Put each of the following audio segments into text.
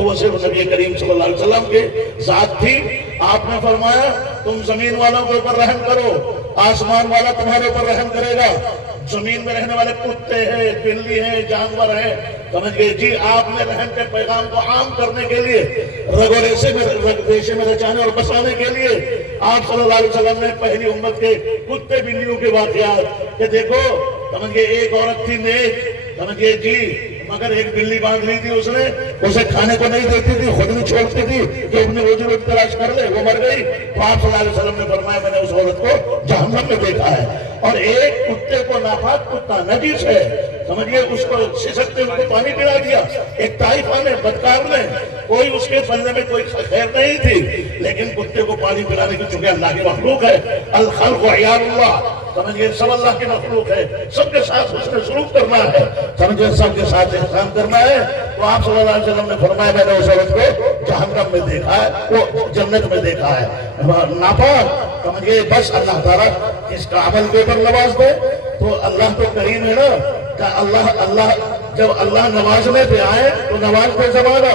تو وہ صرف نبی کریم صلی اللہ علیہ وسلم کے ذات تھی۔ آپ نے فرمایا تم زمین والوں کے اوپر رحم کرو، آسمان والا تمہارے اوپر رحم کرے گا۔ زمین میں رہنے والے کتے ہیں، بلی ہیں، جانور ہیں، سمجھ گئے جی۔ آپ نے رحم کے پیغام کو عام کرنے کے لیے، رگ و ریشے میں رچانے اور بسانے کے لیے آپ صلی اللہ علیہ وسلم نے پہلی امت کے کتے بلیوں کے واقعات کہ دیکھو، سمجھ گئے ایک عورت تھی نیک، سمجھ گئے جی، مگر ایک بلی باندھ لی تھی، اس نے اسے کھانے کو نہیں دیتی تھی، خود نہیں چھوڑتی تھی کہ اپنی روزی روٹی تلاش کر لے، وہ مر گئی۔ تو آپ صلی اللہ علیہ وسلم نے فرمایا میں نے اس عورت کو جہنم میں دیکھا ہے۔ اور ایک کتے کو ناپاک کتا نجس ہے، سمجھیے، اس کو سسکتے ہوئے پانی پلا دیا۔ ایک طائفہ نے، بدکار نے، کوئی اس کے بننے میں کوئی خیر نہیں تھی، لیکن کتے کو پانی پلانے کی چونکہ اللہ کی مخلوق ہے، الخلق عیال اللہ، سمجھیے سب اللہ کی مخلوق ہے، سب کے ساتھ اس نے سلوک کرنا ہے، سمجھیے سب کے ساتھ احسان کرنا ہے۔ تو آپ صلی اللہ علیہ وسلم نے فرمایا میں نے اس عورت کو جہنم میں دیکھا ہے، وہ جنت میں دیکھا ہے۔ ناپاک، سمجھیے بس اللہ تعالیٰ اس کا عمل کے اوپر نواز دے تو اللہ تو کریم ہے نا، کہ اللہ جب اللہ نوازنے پہ آئے تو نواز پہ زمانہ،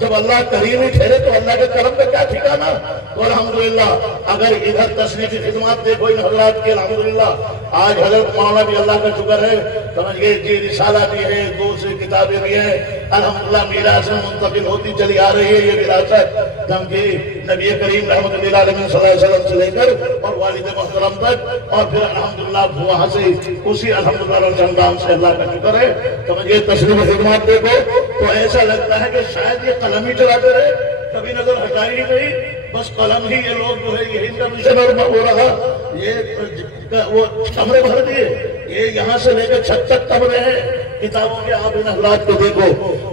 جب اللہ کریم ہی ٹھہرے تو اللہ کے کرم کا کیا ٹھکانہ۔ تو الحمدللہ اگر ادھر تصنیفی خدمات دیکھو ان حضرات کے، الحمدللہ آج حضرت مولانا بھی اللہ کا شکر ہے، سمجھئے جی رسالہ بھی ہے، دوسری کتابیں بھی ہیں، الحمدللہ میراث میں منتقل ہوتی چلی آ رہی ہے یہ وراثت، کیونکہ نبی کریم رحمت اللہ علیہ صلی اللہ علیہ وسلم سے لے کر اور والد محترم تک، اور پھر الحمدللہ وہاں سے اسی الحمدللہ رجندام سے اللہ کا شکر ہے، سمجھئے تصنیفی خدمات دیکھو تو ایسا لگتا ہے کہ شاید یہ قلم ہی چلاتے رہے، کبھی نظر ہٹائی ہی نہیں، بس قلم ہی یہ لوگ جو ہے یہ ان کا مشن اور ہو رہا، یہ وہ کمرے بھر دیے، یہ یہاں سے لے کر چھت تک کمرے ہیں کتابوں کے۔ آپ ان حضرات کو دیکھو،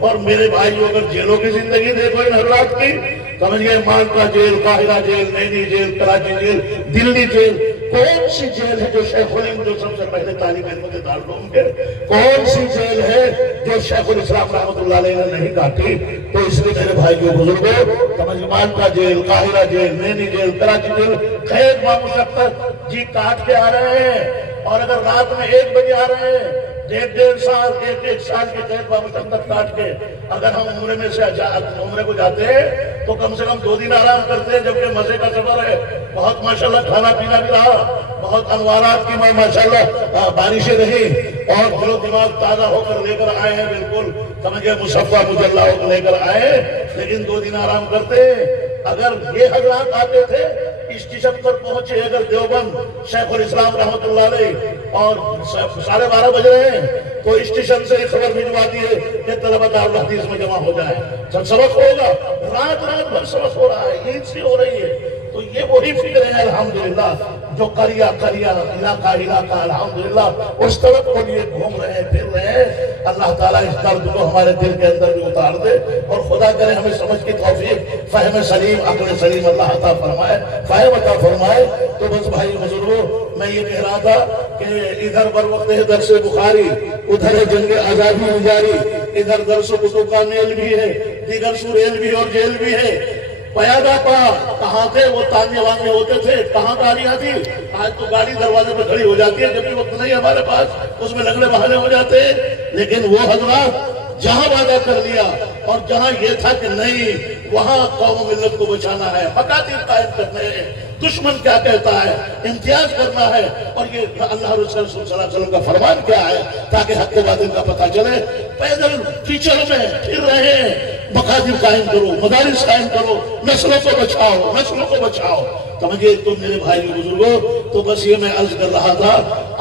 اور میرے بھائیو اگر جیلوں کی زندگی دیکھو ان حضرات کی، سمجھئے مالٹا جیل، قاہرہ jail, Naini jail, Karachi jail, Delhi jail, کون سی جیل ہے جو شیخ الہند جو سب سے پہلے طالب علم کے دارالعلوم کے، کون سی جیل ہے جو شیخ الاسلام رحمت اللہ علیہ نے نہیں کاٹی؟ تو اس لیے میرے بھائیو بزرگوں، سمجھے مالٹا جیل، قاہرہ jail, Naini jail, Karachi jail, قید مامشقت جی کاٹ کے آ رہے ہیں، اور اگر رات میں 1 بجے آ رہے ہیں، 1.5 سال، 1 سال کے قید مامشقت کاٹ کے اگر ہم عمرے میں سے عمرے کو جاتے ہیں تو کم سے کم 2 دن آرام کرتے ہیں، جبکہ مزے کا سفر ہے، بہت ماشاءاللہ کھانا پینا بھی رہا، بہت انوارات کی ماشاءاللہ بارشیں رہی، اور دل و دماغ تازہ ہو کر لے کر آئے ہیں، بالکل سمجھے مصفہ مجلہ ہو کر لے کر آئے ہیں، لیکن 2 دن آرام کرتے ہیں۔ اگر یہ حضرات آتے تھے اسٹیشن پر پہنچے، اگر دیوبند شیخ الاسلام رحمت اللہ علیہ اور 12:30 بج رہے ہیں تو اسٹیشن سے خبر بھجوا دیے کہ طلبہ دارالحدیث میں جمع ہو جائے، سبق ہوگا، رات بھر سبق ہو رہا ہے، عید سی ہو رہی ہے۔ تو یہ وہی فکر ہے الحمدللہ جو قریہ علاقہ الحمدللہ اس طرف کو لیے گھوم رہے ہیں، پھر رہے ہیں۔ اللہ تعالیٰ اس درد کو ہمارے دل کے اندر بھی اتار دے، اور خدا کرے ہمیں سمجھ کی توفیق، فہم سلیم، عقل سلیم اللہ عطا فرمائے، فہم عطا فرمائے۔ تو بس بھائی بزرگوں، میں یہ کہہ رہا تھا کہ ادھر بر وقت ہے درس بخاری، ادھر ہے جنگ آزادی جاری، ادھر درس و کتب کا میل بھی ہے، دیگر سوریل بھی اور جیل بھی ہے۔ پیادہ پڑا کہاں تھے وہ، تانے وانے ہوتے تھے، کہاں گاڑیاں تھی، آج تو گاڑی دروازے پہ کھڑی ہو جاتی ہے، جبکہ وقت نہیں ہمارے پاس، اس میں لگنے بہانے ہو جاتے ہیں۔ لیکن وہ حضرات جہاں وعدہ کر لیا اور جہاں یہ تھا کہ نہیں وہاں قوم و ملت کو بچانا ہے، مکاتب قائم کرنے ہیں، دشمن کیا کہتا ہے امتیاز کرنا ہے، اور یہ اللہ رسول صلی اللہ علیہ وسلم کا فرمان کیا ہے تاکہ حق و باطل کا پتہ چلے۔ پیدل کیچڑ میں پھر رہے ہیں، مکاتب قائم کرو، مدارس قائم کرو، نسلوں کو بچاؤ، نسلوں کو بچاؤ۔ سمجھے تو میرے بھائی بزرگوں، تو بس یہ میں عرض کر رہا تھا،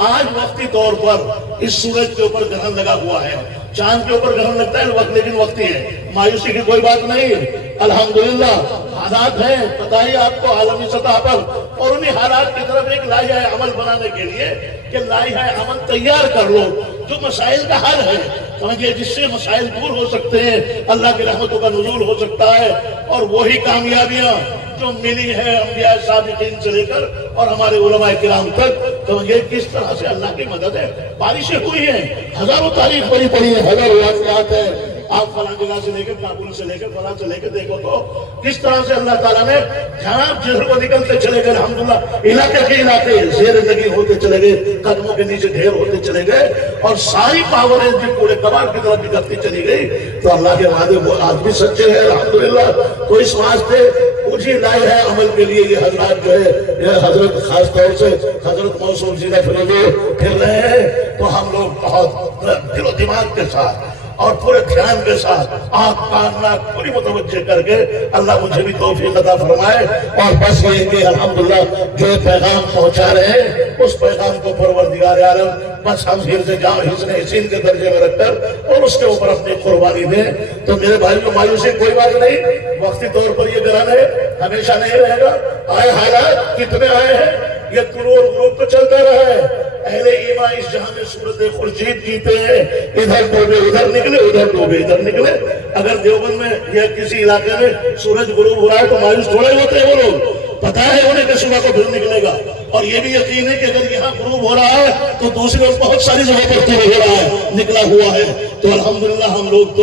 آج وقتی طور پر اس سورج کے اوپر گرہن لگا ہوا ہے، چاند کے اوپر گرہن لگتا ہے وقت، لیکن وقتی ہے، مایوسی کی کوئی بات نہیں۔ الحمدللہ حالات ہیں، پتہ ہی آپ کو عالمی سطح پر، اور انہی حالات کی طرف ایک لائحہ عمل بنانے کے لیے کہ لائحہ عمل تیار کر لو جو مسائل کا حل ہے، سمجھے جس سے مسائل دور ہو سکتے ہیں، اللہ کی رحمتوں کا نزول ہو سکتا ہے، اور وہی کامیابیاں جو ملی ہے انبیاء صادقین سے لے کر اور ہمارے علماء کرام تک، سمجھے کس طرح سے اللہ کی مدد ہے۔ بارشیں ہوئی ہیں، ہزاروں تاریخ بڑی پڑی ہیں، ہزاروں واقعات ہیں، آپ فلاں جگہ سے لے کے کابل سے لے کے فلاں سے لے کے دیکھو تو کس طرح سے اللہ تعالیٰ نے جہاں جدھر کو نکلتے چلے گئے الحمدللہ علاقے کے علاقے زیر لگی ہوتے چلے گئے، قدموں کے نیچے ڈھیر ہوتے چلے گئے، اور ساری پاوریں جو پورے کباڑ کی طرف نکلتی چلی گئی. تو اللہ کے وعدے وہ آج بھی سچے ہیں الحمدللہ. تو اس واسطے مجھے لائے ہے عمل کے لیے یہ حضرات جو ہے، یہ حضرت خاص طور سے حضرت موصول زیدہ فریدی پھر رہے ہیں. تو ہم لوگ بہت دل و دماغ کے ساتھ اور پورے دھیان کے ساتھ آنکھ کان ناک پوری متوجہ کر کے اللہ مجھے بھی توفیق عطا فرمائے. اور بس یہ کہ الحمدللہ جو پیغام پہنچا رہے ہیں اس پیغام کو پروردگار عالم بس ہم حفظ جاں حسن حسین کے درجے میں رکھ کر اور اس کے اوپر اپنی قربانی دیں. تو میرے بھائی کو مایوسی کوئی بات نہیں، وقتی طور پر یہ گران ہے، ہمیشہ نہیں رہے گا. آئے حالات کتنے آئے ہیں، یہ طلوع اور غروب تو چلتا رہا ہے. اہل ایمان اس جہاں میں صورت خورشید جیتے ہیں، ادھر ڈوبے ادھر نکلے، ادھر ڈوبے ادھر نکلے. اگر دیوبند میں یا کسی علاقے میں سورج غروب ہو رہا ہے تو مایوس تھوڑے ہوتے ہیں وہ لوگ، پتہ ہے انہیں کہ صبح کو پھر نکلے گا. اور یہ بھی یقین ہے کہ اگر یہاں غروب ہو رہا ہے تو دوسرے بہت ساری جگہ پر طلوع ہو رہا ہے، نکلا ہوا ہے. تو الحمدللہ ہم لوگ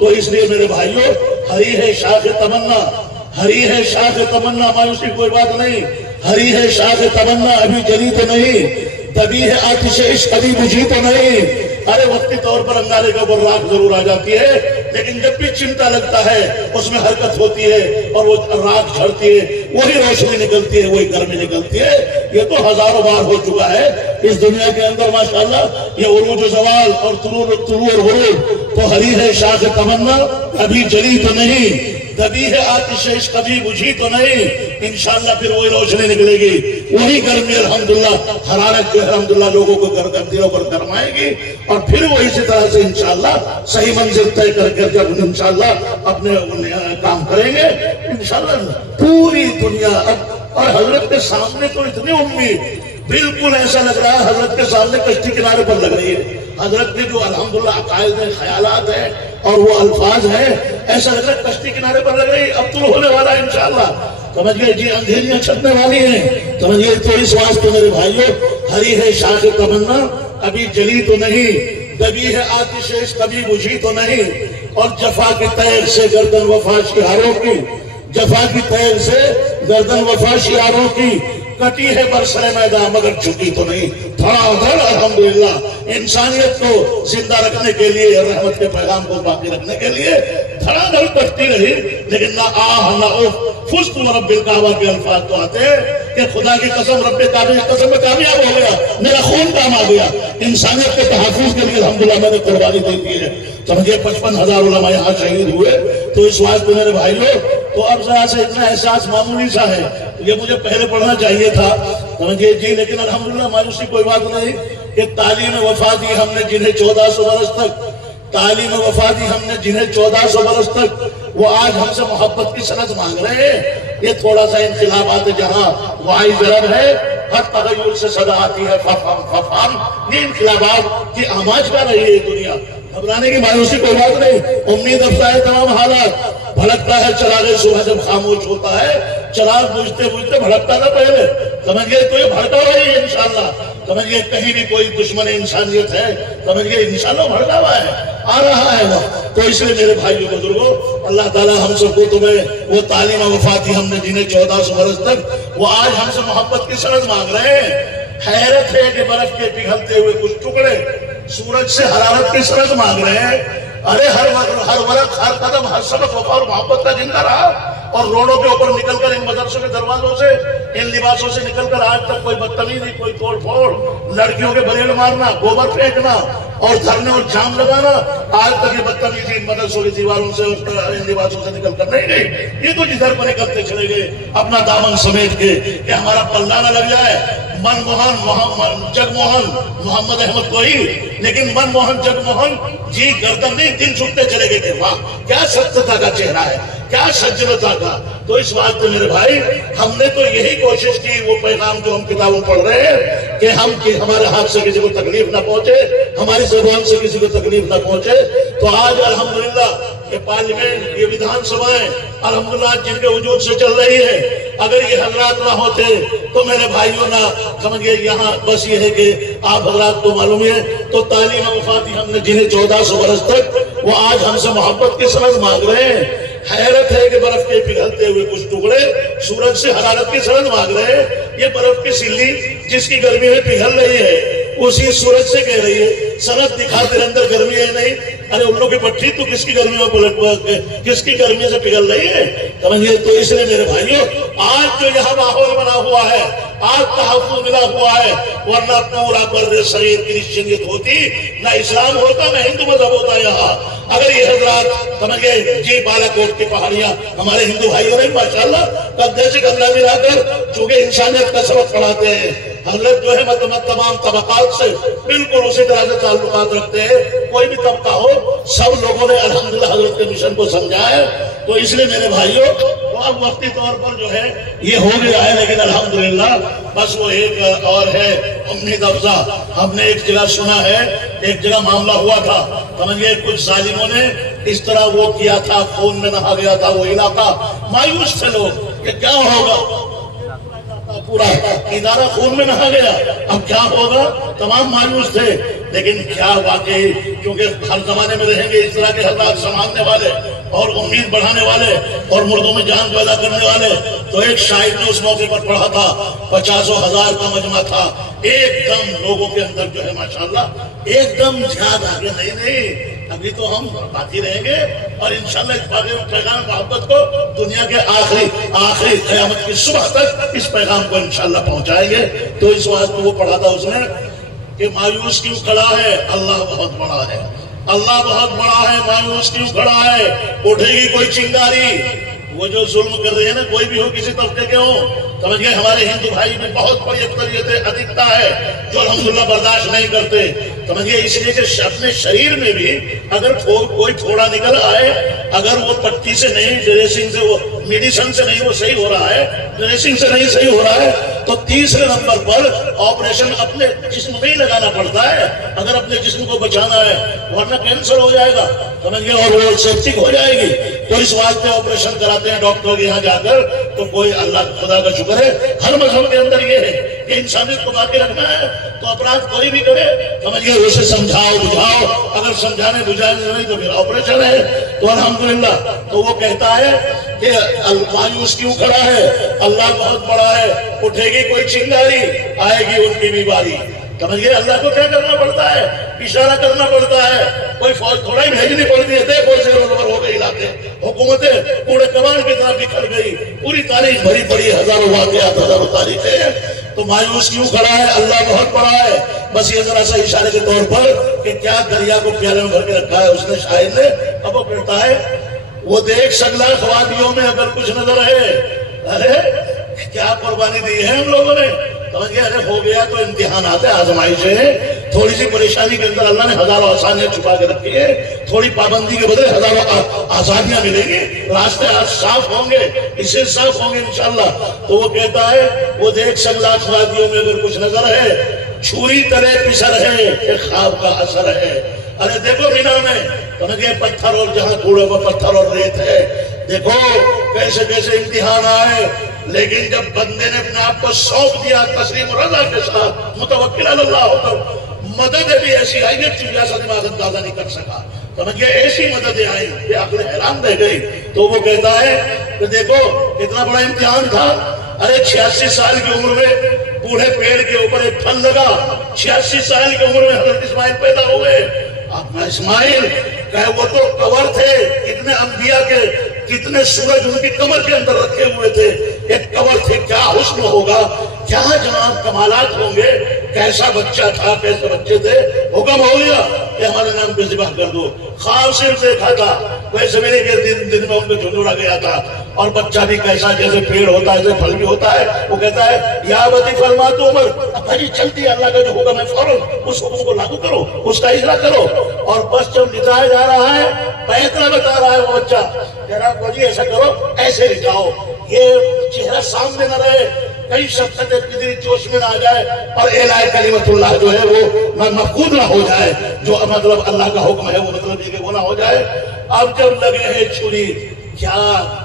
تو اس لیے میرے بھائیوں، ہری ہے شاخ تمنا، ہری ہے شاخ تمنا، مایوسی کوئی بات نہیں. ہری ہے شاخ تمنا، ابھی جلی تو نہیں، دبی ہے آتش عشق ابھی بجھی تو نہیں. ارے وقتی طور پر انگارے کے اوپر راکھ ضرور آ جاتی ہے، لیکن جب بھی چمٹا لگتا ہے اس میں حرکت ہوتی ہے اور وہ راکھ جھڑتی ہے، وہی روشنی نکلتی ہے، وہی گرمی نکلتی ہے. یہ تو ہزاروں بار ہو چکا ہے اس دنیا کے اندر ماشاءاللہ. یہ عروج و زوال اور طلوع اور غروب. تو ہری ہے شاخ تمنا، ابھی جلی تو نہیں، دبی ہے آتش عشق کبھی بجھی تو نہیں. انشاءاللہ پھر وہی روشنی نکلے گی، وہی گرمی الحمدللہ، حرارت جو ہے الحمدللہ لوگوں کو دلوں پر گرمائے گی. اور پھر وہ اسی طرح سے انشاءاللہ صحیح منزل طے کر کر جب انشاءاللہ اپنے کام کریں گے انشاءاللہ پوری دنیا. اور حضرت کے سامنے تو اتنی امید، بالکل ایسا لگ رہا ہے حضرت کے سامنے کشتی کنارے پر لگ رہی ہے. حضرت کے جو الحمدللہ عقائد ہیں، خیالات ہیں اور وہ الفاظ ہیں، ایسا لگ رہا ہے کشتی کنارے پر لگ رہی ہے. اب تو ہونے والا ہے انشاءاللہ. سمجھ گئے جی، اندھیریاں چھٹنے والی ہیں. سمجھ گئے. تو اس واسطے میرے بھائیوں، ہری ہے شاخ تمنا، ابھی جلی تو نہیں، دبی ہے آتش عشق کبھی بجھی تو نہیں. اور جفا کی تیر سے گردن وفا شیاروں کی، جفا کی تیر سے گردن وفا شیاروں کی، کٹی ہے برسر میدان مگر جھکی تو نہیں. دھڑا دھڑ الحمدللہ انسانیت کو زندہ رکھنے کے لیے، رحمت کے پیغام کو باقی رکھنے کے لیے دھڑا دھڑ کٹتی رہی. لیکن نہ آہ نہ اوف، فزت ورب الکعبہ کے الفاظ تو آتے ہیں کہ خدا کی قسم، رب کعبہ کی قسم میں کامیاب ہو گیا، میرا خون کام آ گیا. انسانیت کے تحفظ کے لیے الحمدللہ میں نے قربانی دے دی ہے. سمجھے 55,000 علماء یہاں شہید ہوئے. تو اس واسطے میرے بھائیوں، تو اب ذرا سے اتنا احساس معمولی سا ہے، یہ مجھے پہلے پڑھنا چاہیے تھا. سمجھے جی. لیکن الحمدللہ مایوسی کوئی بات نہیں کہ تعلیم وفا دی ہم نے جنہیں 1400 برس تک، تعلیم وفا دی ہم نے جنہیں 1400 برس تک، وہ آج ہم سے محبت کی سند مانگ رہے ہیں. یہ تھوڑا سا انقلابات جہاں وائی ضرب ہے، ہر تغیر سے صدا آتی ہے ففام ففام. یہ انقلابات کی آماج کر رہی ہے دنیا. گھبرانے کی مایوسی کوئی بات نہیں. امید افزا ہے تمام حالات. بھڑکتا ہے چراغ صبح جب خاموش ہوتا ہے، چراغ بجھتے بجھتے بھڑکتا تھا پہلے. سمجھ گئے. تو یہ بھڑکا رہی ہے انشاءاللہ. سمجھ گئے. کہیں بھی کوئی دشمن انسانیت ہے، سمجھ گئے انشاءاللہ بھڑکا ہوا ہے، آ رہا ہے وہ. تو اس لیے میرے بھائیوں بزرگوں، اللہ تعالیٰ ہم سب کو تمہیں وہ تعلیم وفا دی ہم نے جنہیں 1400 برس تک، وہ آج ہم سے محبت کی سند مانگ رہے ہیں. حیرت ہے کہ برف کے پگھلتے ہوئے کچھ ٹکڑے سورج سے حرارت کی سند مانگ رہے ہیں. ارے ہر ورق، ہر قدم، ہر سبق وفا اور محبت کا زندہ رہا. اور روڈوں کے اوپر نکل کر ان مدرسوں کے دروازوں سے، ان لباسوں سے نکل کر آج تک کوئی بدتمیزی، کوئی توڑ پھوڑ، لڑکیوں کے بریل مارنا، گوبر پھینکنا اور دھرنے اور جام لگانا، آج تک یہ بدتمیزی ان مدرسوں کی دیواروں سے اور ان لباسوں سے نکل کر نہیں گئی. یہ تو جدھر کو نکلتے چلے گئے اپنا دامن سمیٹ کے کہ ہمارا پلہ نہ لگ جائے. منموہن جگموہن محمد احمد کوئی، لیکن منموہن جگموہن جی گردن نہیں، دن چھٹتے چلے گئے کہ واہ کیا سچتا کا چہرہ ہے، کیا سجنتا کا. تو اس بات میں میرے بھائی، ہم نے تو یہی کوشش کی وہ پیغام جو ہم کتابوں پڑھ رہے ہیں کہ ہمارے ہاتھ سے کسی کو تکلیف نہ پہنچے، ہماری زبان سے کسی کو تکلیف نہ پہنچے. تو آج الحمدللہ یہ پارلیمنٹ، یہ ویدھان سبھائیں الحمدللہ جن کے وجود سے چل رہی ہے، اگر یہ حضرات نہ ہوتے تو میرے بھائیوں نہ سمجھئے. یہاں بس یہ ہے کہ آپ حضرات کو معلوم ہے تو تعلیم وفا دی ہم نے جنہیں 1400 برس تک، وہ آج ہم سے محبت کی سند مانگ رہے ہیں۔ حیرت ہے کہ برف کے پگھلتے ہوئے کچھ ٹکڑے سورج سے حرارت کی سند مانگ رہے ہیں۔ یہ برف کی سلی جس کی گرمی میں پگھل رہی ہے اسی سورج سے کہہ رہی ہے سند دکھا تیرے اندر گرمی ہے نہیں۔ ارے ان لوگوں کی پٹھی تو کس کی گرمی میں کس کی گرمی سے پگھل رہی ہے؟ سمجھئے؟ تو اس لیے میرے بھائیوں آج جو یہاں ماحول بنا ہوا ہے، آج تحفظ ملا ہوا ہے، ورنہ پورا بر صغیر کی نشچیت ہوتی، نہ اسلام ہوتا نہ ہندو مذہب ہوتا یہاں۔ اگر یہ حضرات سمجھے جی بالا کوٹ کی پہاڑیاں ہمارے ہندو بھائیوں نے ماشاءاللہ کندھے سے کندھا ملا کر چونکہ انسانیت کا سبق پڑھاتے ہیں، حضرت جو ہے تمام طبقات سے بالکل اسی طرح سے تعلقات رکھتے ہیں، کوئی بھی طبقہ ہو سب لوگوں نے الحمدللہ حضرت کے مشن کو سمجھا ہے۔ تو اس لیے میرے بھائیوں اب وقتی طور پر جو ہے یہ ہو گیا ہے، لیکن الحمدللہ بس وہ ایک اور ہے امید افزا۔ ہم نے ایک جگہ سنا ہے، ایک جگہ معاملہ ہوا تھا، سمجھئے کچھ ظالموں نے اس طرح وہ کیا تھا، خون میں نہا گیا تھا وہ علاقہ، مایوس تھے لوگ کہ کیا ہوگا، پورا ادارہ خون میں نہا گیا، اب کیا ہوگا، تمام مایوس تھے۔ لیکن کیا واقعی کیونکہ ہر زمانے میں رہیں گے اس طرح کے حالات سنبھالنے والے اور امید بڑھانے والے اور مردوں میں جان پیدا کرنے والے، تو ایک شاعر نے اس موقع پر پڑھا تھا، 50,000 کا مجمع تھا، ایک دم لوگوں کے اندر جو ہے ماشاءاللہ ایک دم جہاد آگے نہیں ابھی تو ہم باقی رہیں گے اور انشاءاللہ اس پیغام محبت کو دنیا کے آخری قیامت کی صبح تک اس پیغام کو انشاءاللہ پہنچائیں گے۔ تو اس واسطے وہ پڑھا تھا اس نے کہ مایوس کیوں کھڑا ہے، اللہ بہت بڑا ہے، اللہ بہت بڑا ہے، مایوس کیوں کھڑا ہے، اٹھے گی کوئی چنگاری۔ وہ جو ظلم کر رہے ہیں نا، کوئی بھی ہو کسی طبقے کے ہو، سمجھ گئے ہمارے ہندو بھائی میں بہت بڑی اکثریت ادھکتا ہے جو الحمدللہ برداشت نہیں کرتے، سمجھ گئے اس لیے کہ اپنے شریر میں بھی اگر کوئی تھوڑا نکل آئے، اگر وہ پٹی سے نہیں، ڈریسنگ سے، وہ میڈیسن سے نہیں وہ صحیح ہو رہا ہے، ڈریسنگ سے نہیں صحیح ہو رہا ہے، تو تیسرے نمبر پر آپریشن اپنے جسم میں ہی لگانا پڑتا ہے اگر اپنے جسم کو بچانا ہے، ورنہ کینسر ہو جائے گا، سمجھ گئے، اور وہ سیپٹک ہو جائے گی۔ تو اس واسطے آپریشن کراتے ہیں ڈاکٹروں کے یہاں جا کر۔ تو کوئی اللہ خدا کا شکر ہے ہر مذہب کے اندر یہ ہے کہ انسانیت کو باقی رکھنا ہے، تو اپرادھ کوئی بھی کرے سمجھ گئے اسے سمجھاؤ بجھاؤ، اگر سمجھانے بجھانے نہیں تو پھر آپریشن ہے۔ تو الحمدللہ تو وہ کہتا ہے کہ مایوس کیوں کھڑا ہے، اللہ بہت بڑا ہے، اٹھے گی کوئی چنگاری، آئے گی ان کی بھی باری۔ سمجھ گئے اللہ کو کیا کرنا پڑتا ہے، اشارہ کرنا پڑتا ہے، کوئی فوج تھوڑا ہی بھیجنی پڑتی ہے، دیکھو زیر و زبر ہو گئی علاقے، حکومتیں کوڑے کباڑ کی طرح بکھر گئی، پوری تاریخ بھری پڑی، ہزاروں واقعات، ہزاروں تاریخیں ہیں۔ تو مایوس کیوں کھڑا ہے، اللہ بہت بڑا ہے۔ بس یہ ذرا سا اشارے کے طور پر کہ کیا دریا کو پیالے میں بھر کے رکھا ہے اس نے شاعر نے۔ اب وہ کہتا ہے وہ دیکھ سگلا خوادیوں میں اگر کچھ نظر ہے، ارے کیا قربانی دی ہے ہم لوگوں نے، سمجھ گیا، ارے ہو گیا تو امتحانات ہیں، آزمائشیں ہیں، تھوڑی سی پریشانی کے اندر اللہ نے ہزاروں آسانیاں چھپا کے رکھی ہے، تھوڑی پابندی کے بدلے ہزاروں آزادیاں ملیں گی، راستے آج صاف ہوں گے، اسے صاف ہوں گے انشاءاللہ۔ تو وہ کہتا ہے وہ دیکھ سگلا خوادیوں میں اگر کچھ نظر ہے، چھری تلے پسر ہے، ایک خواب کا اثر ہے۔ ارے دیکھو مینا میں سمجھ گئے پتھر اور جہاں کوڑے پر پتھر اور ریت ہے، دیکھو کیسے کیسے امتحان آئے، لیکن جب بندے نے اپنے آپ کو سونپ دیا تسلیم رضا کے ساتھ متوکل اللہ ہو کر، مدد بھی ایسی آئی ہے جیسا دماغ اندازہ نہیں کر سکا، سمجھ گئے ایسی مددیں آئی کہ عقل حیران رہ گئی۔ تو وہ کہتا ہے کہ دیکھو کتنا بڑا امتحان تھا، ارے 86 سال کی عمر میں بوڑھے پیڑ کے اوپر ایک پھل لگا، 86 سال کی عمر میں حضرت اسماعیل پیدا ہوئے۔ اب اسماعیل کہ وہ تو کور تھے، کتنے انبیاء کے کتنے سورج ان کی کمر کے اندر رکھے ہوئے تھے، ایک کور تھے، کیا حسن ہوگا، کیا جناب کمالات ہوں گے، کیسا بچہ تھا، کیسے بچے تھے۔ حکم ہو گیا کہ ہمارے نام پہ ذبح کر دو۔ خواب صرف دیکھا تھا، ویسے میرے کے دن میں ان کو جھنجھوڑا گیا تھا، اور بچہ بھی کیسا، جیسے پیڑ ہوتا ہے ایسے پھل بھی ہوتا ہے۔ وہ کہتا ہے یا بتی فرما تو عمر، اب بھائی چلتی ہے اللہ کا جو حکم ہے فوراً اس حکم کو لاگو کرو، اس کا اجرا کرو۔ اور بس جب لٹایا جا رہا ہے، فیصلہ بتا رہا ہے وہ بچہ، کہہ رہا ہے جی ایسا کرو، ایسے لٹاؤ، یہ چہرہ سامنے نہ رہے، کئی شخصیت کسی جوش میں نہ آ جائے، اور اعلان کلمت اللہ جو ہے وہ مفقود نہ ہو جائے، جو مطلب اللہ کا حکم ہے وہ مطلب یہ کہ وہ نہ ہو جائے۔ اب جب لگے ہیں چھری، کیا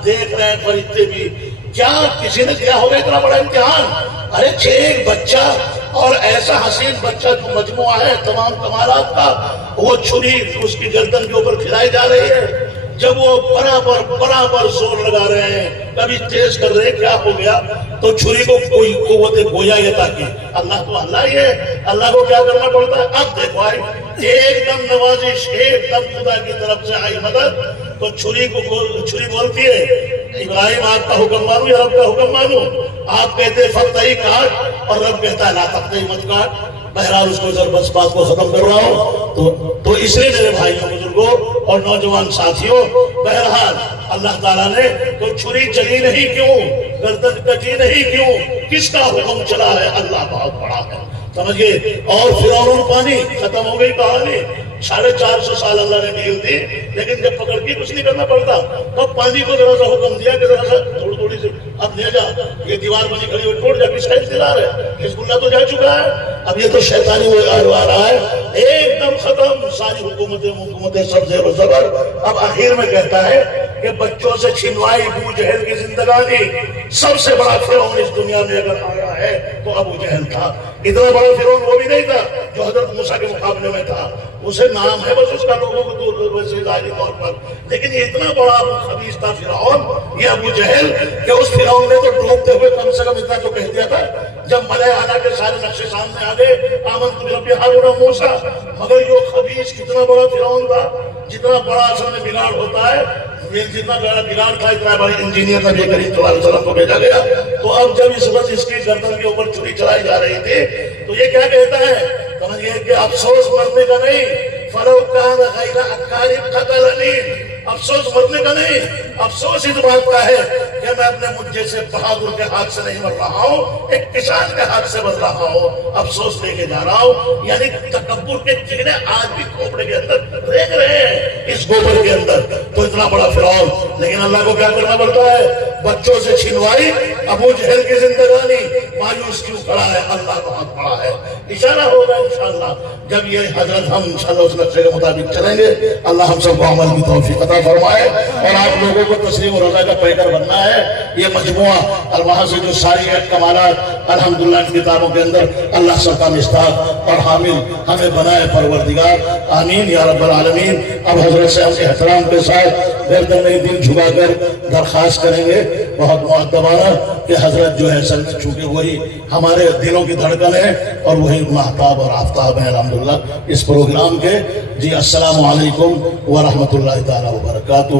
دیکھ رہے ہیں فرشتے بھی، کیا کسی نے دیا ہوگا اتنا بڑا امتحان، ارے ایک بچہ اور ایسا حسین بچہ جو مجموعہ ہے تمام کمالات کا، وہ چھری اس کی گردن کے اوپر کھلائی جا رہی ہے. جب وہ برابر زور لگا رہے ہیں, کبھی تیز کر رہے ہیں, کیا ہو گیا تو چھری کو کوئی قوت گویا یہ تاکہ اللہ تو اللہ ہی ہے, اللہ کو کیا کرنا پڑتا ہے. اب دیکھو آئی ایک دم نوازش, ایک دم خدا کی طرف سے آئی مدد, تو چھری بولتی ہے ابراہیم آپ کا حکم مانو یا رب کا حکم مانو. آپ کہتے ہیں فتحی کاٹ, اور رب کہتا ہے لا تفتحی مت کاٹ. بہرحال اس کو بس بات کو ختم کر رہا ہوں. تو اس لیے میرے بھائیوں بزرگوں اور نوجوان ساتھیوں, بہرحال اللہ تعالیٰ نے تو چھری چلی نہیں کیوں, گردن کٹی نہیں کیوں, کس کا حکم چلا ہے, اللہ بہت بڑا ہے, سمجھئے. اور فرعون پانی ختم ہو گئی کہانی. 450 سال اللہ نے ڈیل دی, لیکن جب پکڑ کے کچھ نہیں کرنا پڑتا تو پانی کو ذرا سا حکم دیا کہ ذرا سا تھوڑی سی اب لے جا, یہ دیوار بنی کھڑی ہوئی ٹوٹ جا. کس کا انتظار ہے, حزب اللہ تو جا چکا ہے, اب یہ تو شیطانی آ رہا ہے. ایک دم ختم ساری حکومتیں سب زیر و زبر. اب آخر میں کہتا ہے کہ بچوں سے چھنوائی ابو جہل کی زندگانی. سب سے بڑا فرعون اس دنیا میں اگر آیا ہے تو ابو جہل تھا. اتنا بڑا فرعون وہ بھی نہیں تھا جو حضرت موسیٰ کے مقابلے میں تھا. اسے نام ہے بس اس کا, لوگوں کو تو ویسے ظاہری طور پر, لیکن یہ اتنا بڑا خبیث تھا فرعون, یہ ابو جہل, کہ اس فرعون نے تو ڈوبتے ہوئے کم سے کم اتنا تو کہہ دیا تھا جب ملائے اعلیٰ کے سارے نقشے سامنے آ گئے, آمنت برب ہارون و موسیٰ. مگر یہ خبیث کتنا بڑا فرعون تھا, جتنا بڑا اصل میں بگاڑ ہوتا ہے, جتنا بڑا بگاڑ تھا اتنا بڑا انجینئر نبی کریم صلی اللہ علیہ وسلم کو بھیجا گیا. تو اب جب اس وقت اس کی گردن کے اوپر چھری چلائی جا رہی تھی تو یہ کیا کہتا ہے, سمجھئے کہ افسوس مرنے کا نہیں, فَلَوْ كَانَ غَيْرَ أَكَّارٍ قَتَلَنِي. افسوس مرنے کا نہیں, افسوس اس بات کا ہے کہ میں اپنے مجھ جیسے بہادر کے ہاتھ سے نہیں مر رہا ہوں, ایک کسان کے ہاتھ سے مر رہا ہوں. افسوس لے کے جا رہا ہوں. یعنی تکبر کے کیڑے آج بھی کھوپڑے کے اندر ریگ رہے ہیں, اس گوبر کے اندر. تو اتنا بڑا فرعون, لیکن اللہ کو کیا کرنا پڑتا ہے, بچوں سے چھنوائی ابو جہل کی زندگانی. مایوس کیوں کھڑا ہے, اللہ بہت بڑا ہے. اشارہ ہوگا انشاءاللہ جب یہ حضرت ہم انشاءاللہ اس نقشے کے مطابق چلیں گے. اللہ ہم سب کو عمل کی توفیق عطا فرمائے, اور آپ لوگوں کو تسلیم و رضا کا پیکر بننا ہے. یہ مجموعہ اور وہاں سے جو ساری کمالات الحمدللہ ان کتابوں کے اندر اللہ سب کا مصداق اور حامل ہمیں بنائے پروردگار, آمین یا رب العالمین. اب حضرت سے ہم احترام کے ساتھ گردن میں دل جھکا کر درخواست کریں گے بہت مؤدبانہ کہ حضرت جو ہے چونکہ وہی ہمارے دلوں کی دھڑکن ہے اور وہی مہتاب اور آفتاب ہیں الحمدللہ اس پروگرام کے. جی السلام علیکم ورحمۃ اللہ تعالی وبرکاتہ.